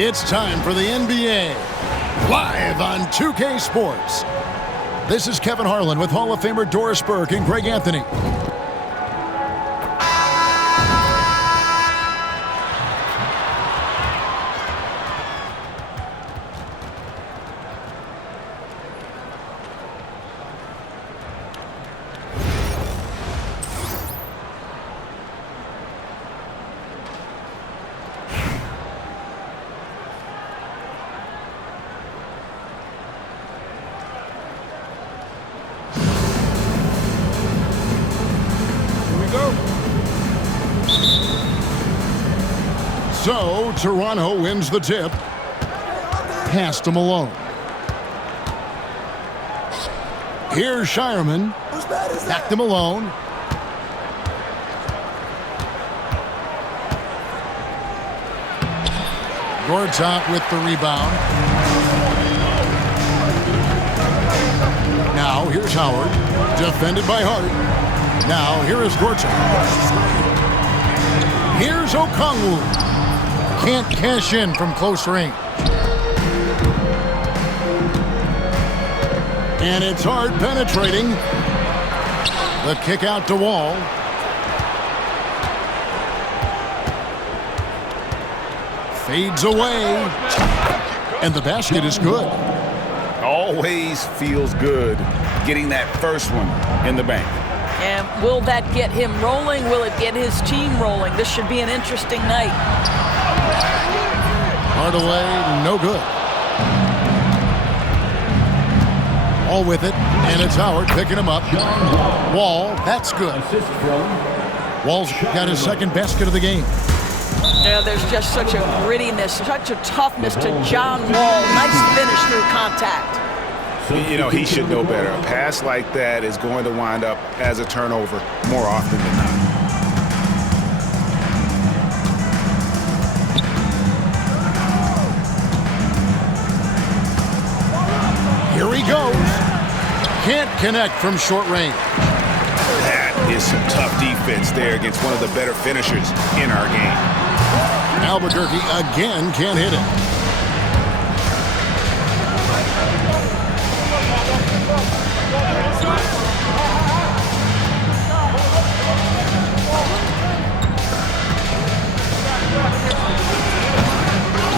It's time for the NBA, live on 2K Sports. This is Kevin Harlan with Hall of Famer Doris Burke and Greg Anthony. So, Toronto wins the tip. Pass to Malone. Here's Shireman. Back to Malone. Gortat with the rebound. Now, here's Howard. Defended by Hart. Now, here is Gortat. Here's Okongwu. Can't cash in from close range. And it's Hart penetrating. The kick out to Wall. Fades away. And the basket is good. Always feels good getting that first one in the bank. And will that get him rolling? Will it get his team rolling? This should be an interesting night. Hardaway, no good. All with it, and it's Howard picking him up. Wall, that's good. Wall's got his second basket of the game. Yeah, there's just such a grittiness, such a toughness to John Wall. Nice finish through contact. You know, he should know better. A pass like that is going to wind up as a turnover more often than not. Here he goes. Can't connect from short range. That is some tough defense there against one of the better finishers in our game. Albuquerque again can't hit it.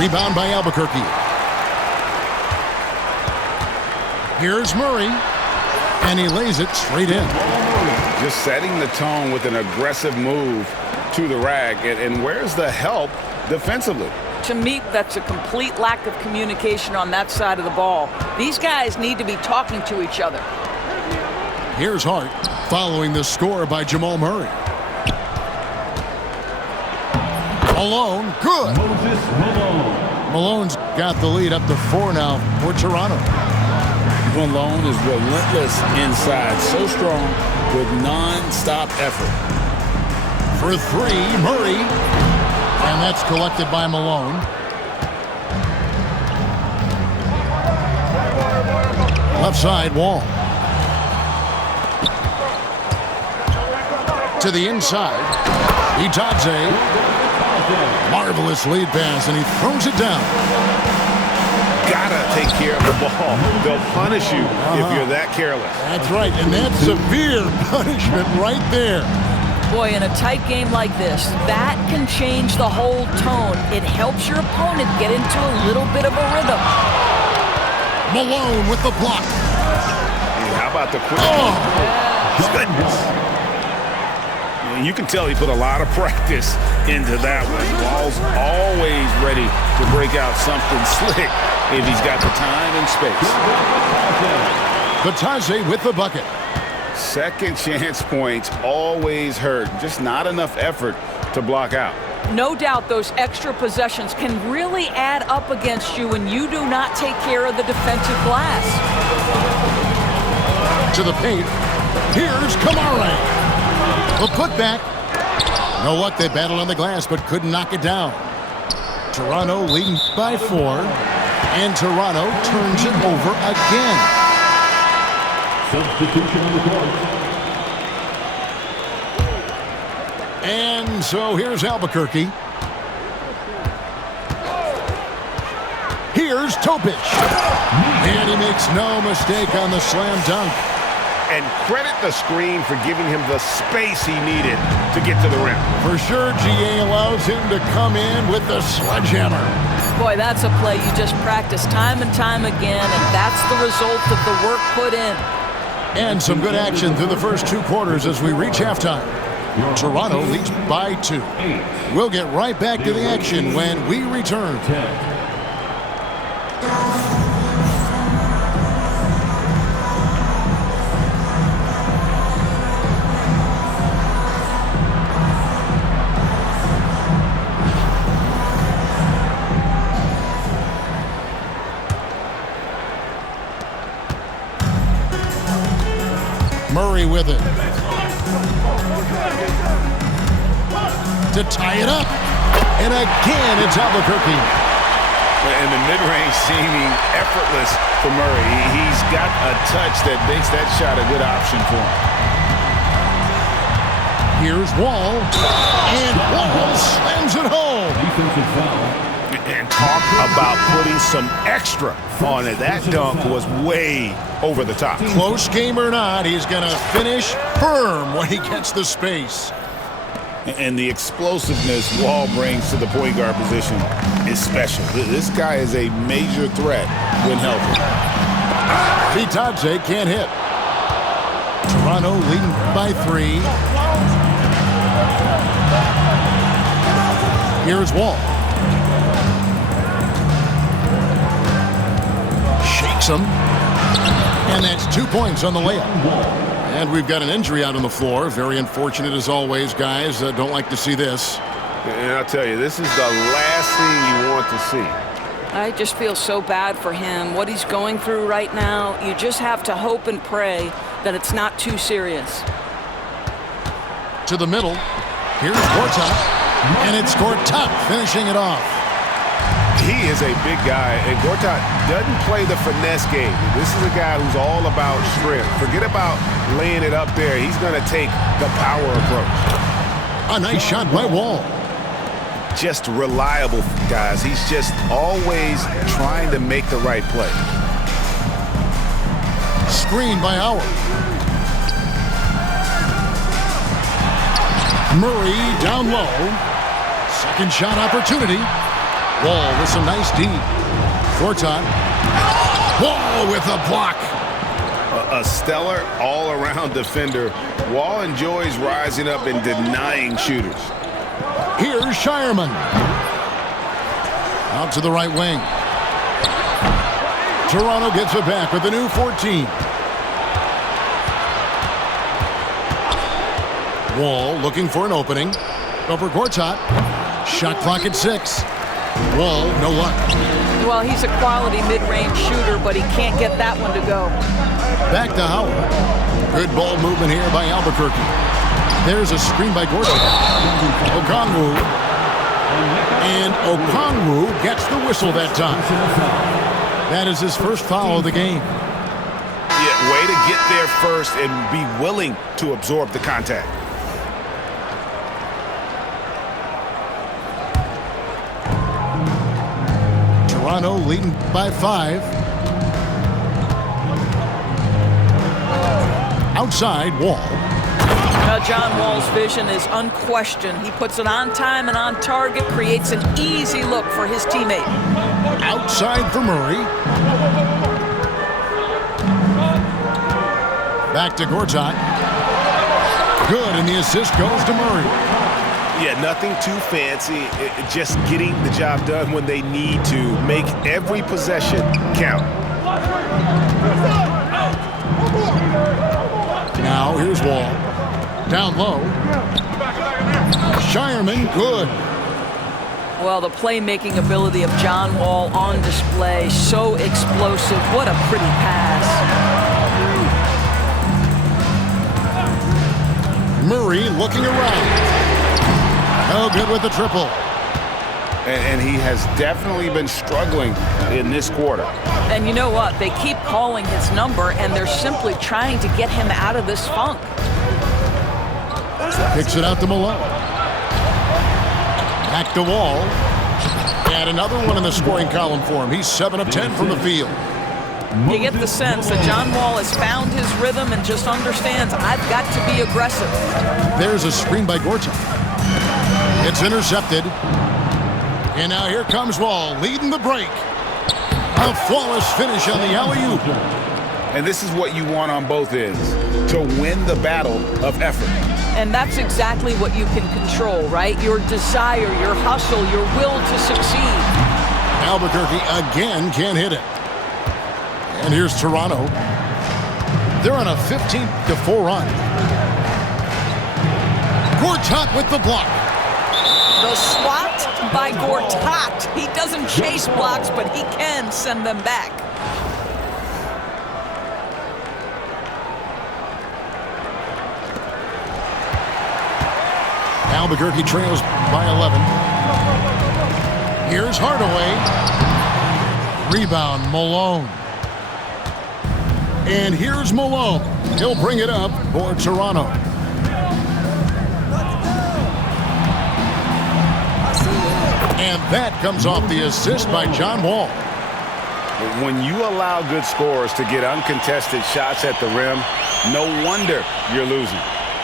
Rebound by Albuquerque. Here's Murray, and he lays it straight in. Just setting the tone with an aggressive move to the rack. And where's the help defensively? To me, that's a complete lack of communication on that side of the ball. These guys need to be talking to each other. Here's Hart, following the score by Jamal Murray. Malone, good. Malone's got the lead up to 4 now for Toronto. Malone is relentless inside, so strong with non-stop effort. For 3, Murray. And that's collected by Malone. Left side, Wall. To the inside. Itadze. Marvelous lead pass, and he throws it down. Gotta take care of the ball. They'll punish you if you're that careless. That's right, and that's severe punishment right there. Boy, in a tight game like this, that can change the whole tone. It helps your opponent get into a little bit of a rhythm. Malone with the block. How about the quick? Goodness. You can tell he put a lot of practice into that one. Wall's always ready to break out something slick if he's got the time and space. Itadze with the bucket. Second chance points always hurt. Just not enough effort to block out. No doubt those extra possessions can really add up against you when you do not take care of the defensive glass. To the paint. Here's Kamara. A putback. You know what? They battled on the glass but couldn't knock it down. Toronto leading by 4. And Toronto turns it over again. Substitution on the court. And so here's Albuquerque. Here's Topic. And he makes no mistake on the slam dunk. And credit the screen for giving him the space he needed to get to the rim. For sure, GA allows him to come in with the sledgehammer. Boy, that's a play you just practice time and time again, and that's the result of the work put in. And some good action through the first 2 quarters as we reach halftime. Toronto leads by 2. We'll get right back to the action when we return. Murray with it. To tie it up. And again, it's Albuquerque. And the mid-range seeming effortless for Murray. He's got a touch that makes that shot a good option for him. Here's Wall. And Wall slams it home. Defensive foul. And talk about putting some extra on it. That dunk was way over the top. Close game or not, he's going to finish firm when he gets the space. And the explosiveness Wall brings to the point guard position is special. This guy is a major threat when healthy. Vitadze can't hit. Toronto leading by 3. Here's Wall. Shakes him. And that's 2 points on the layup. And we've got an injury out on the floor. Very unfortunate as always, guys. Don't like to see this. And I'll tell you, this is the last thing you want to see. I just feel so bad for him. What he's going through right now, you just have to hope and pray that it's not too serious. To the middle. Here's Gortat. And it's Gortat finishing it off. He is a big guy, and Gortat doesn't play the finesse game. This is a guy who's all about strength. Forget about laying it up there. He's going to take the power approach. A nice shot by Wall. Just reliable, guys. He's just always trying to make the right play. Screen by Howard. Murray down low. Second shot opportunity. Wall with some nice D. Gortat. Wall with a block. A stellar all-around defender. Wall enjoys rising up and denying shooters. Here's Shireman. Out to the right wing. Toronto gets it back with a new 14. Wall looking for an opening. Over Gortat. Shot clock at 6. Wall, no luck. Well, he's a quality mid-range shooter, but he can't get that one to go. Back to Howard. Good ball movement here by Albuquerque. There's a screen by Gortat. Okongwu. And Okongwu gets the whistle that time. That is his first foul of the game. Yeah, way to get there first and be willing to absorb the contact. Toronto leading by 5. Outside, Wall. Now, John Wall's vision is unquestioned. He puts it on time and on target, creates an easy look for his teammate. Outside for Murray. Back to Gortat. Good, and the assist goes to Murray. Yeah, nothing too fancy. Just getting the job done when they need to. Make every possession count. Now, here's Wall. Down low. Shireman, good. Well, the playmaking ability of John Wall on display. So explosive. What a pretty pass. Murray looking around. No good with the triple. And he has definitely been struggling in this quarter. And you know what? They keep calling his number, and they're simply trying to get him out of this funk. Kicks it out to Malone. Back to Wall. And another one in the scoring column for him. He's 7 of 10 from the field. You get the sense that John Wall has found his rhythm and just understands, I've got to be aggressive. There's a screen by Gortat. It's intercepted. And now here comes Wall, leading the break. A flawless finish on the alley-oop. And this is what you want on both ends, to win the battle of effort. And that's exactly what you can control, right? Your desire, your hustle, your will to succeed. Albuquerque again can't hit it. And here's Toronto. They're on a 15-4 run. Gortat with the block. The swat by Gortat. He doesn't chase blocks, but he can send them back. Albuquerque trails by 11. Here's Hardaway. Rebound, Malone. And here's Malone. He'll bring it up for Toronto. And that comes off the assist by John Wall. When you allow good scorers to get uncontested shots at the rim, no wonder you're losing.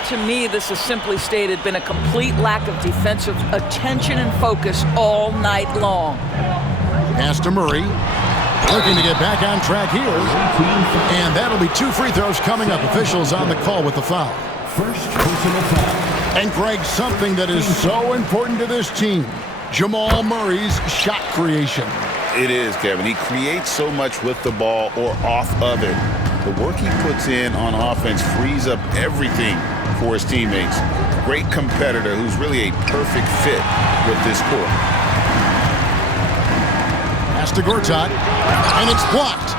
To me, this has simply stated been a complete lack of defensive attention and focus all night long. Pass to Murray. Looking to get back on track here. And that'll be 2 free throws coming up. Officials on the call with the foul. First personal foul. And Greg, something that is so important to this team, Jamal Murray's shot creation. It is, Kevin. He creates so much with the ball or off of it. The work he puts in on offense frees up everything for his teammates. Great competitor who's really a perfect fit with this court. Pass to Gortat, and it's blocked.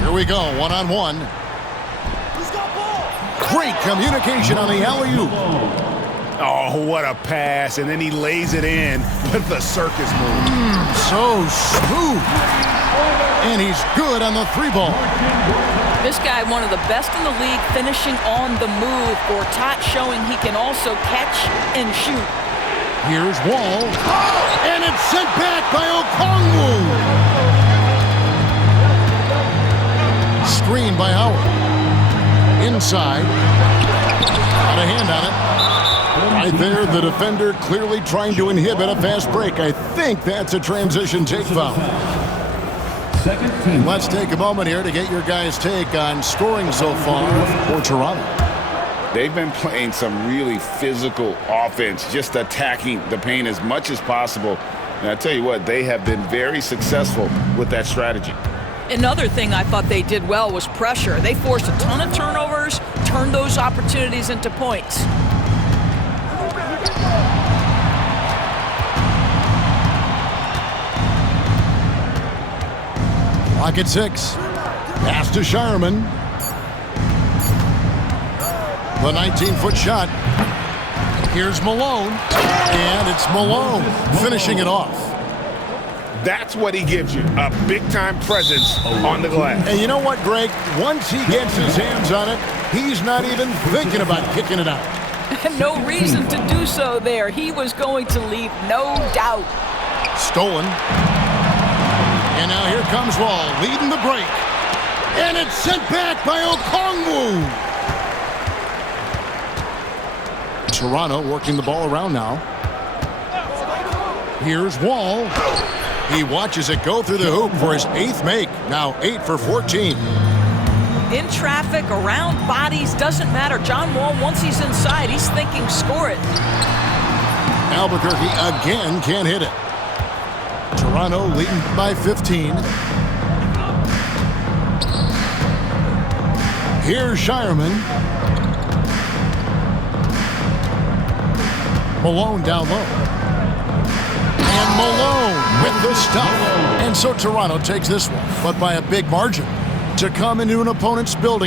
Here we go, one-on-one. Great communication on the alley-oop. Oh, what a pass, and then he lays it in with the circus move. So smooth. And he's good on the 3-ball. This guy, one of the best in the league, finishing on the move. Gortat showing he can also catch and shoot. Here's Wall. And it's sent back by Okongwu. Screen by Howard. Inside. Got a hand on it. Right there, the defender clearly trying to inhibit a fast break. I think that's a transition take foul. Second team. Let's take a moment here to get your guys' take on scoring so far for Toronto. They've been playing some really physical offense, just attacking the paint as much as possible. And I tell you what, they have been very successful with that strategy. Another thing I thought they did well was pressure. They forced a ton of turnovers, turned those opportunities into points. Clock at 6. Pass to Shireman. The 19-foot shot. Here's Malone. And it's Malone finishing it off. That's what he gives you, a big-time presence on the glass. And you know what, Greg? Once he gets his hands on it, he's not even thinking about kicking it out. No reason to do so there. He was going to leave, no doubt. Stolen. And now here comes Wall, leading the break. And it's sent back by Okongwu. Toronto working the ball around now. Here's Wall. He watches it go through the hoop for his 8th make. Now 8 for 14. In traffic, around bodies, doesn't matter. John Wall, once he's inside, he's thinking score it. Albuquerque again can't hit it. Toronto leading by 15. Here's Shireman. Malone down low. And Malone with the stop. And so Toronto takes this one, but by a big margin. To come into an opponent's building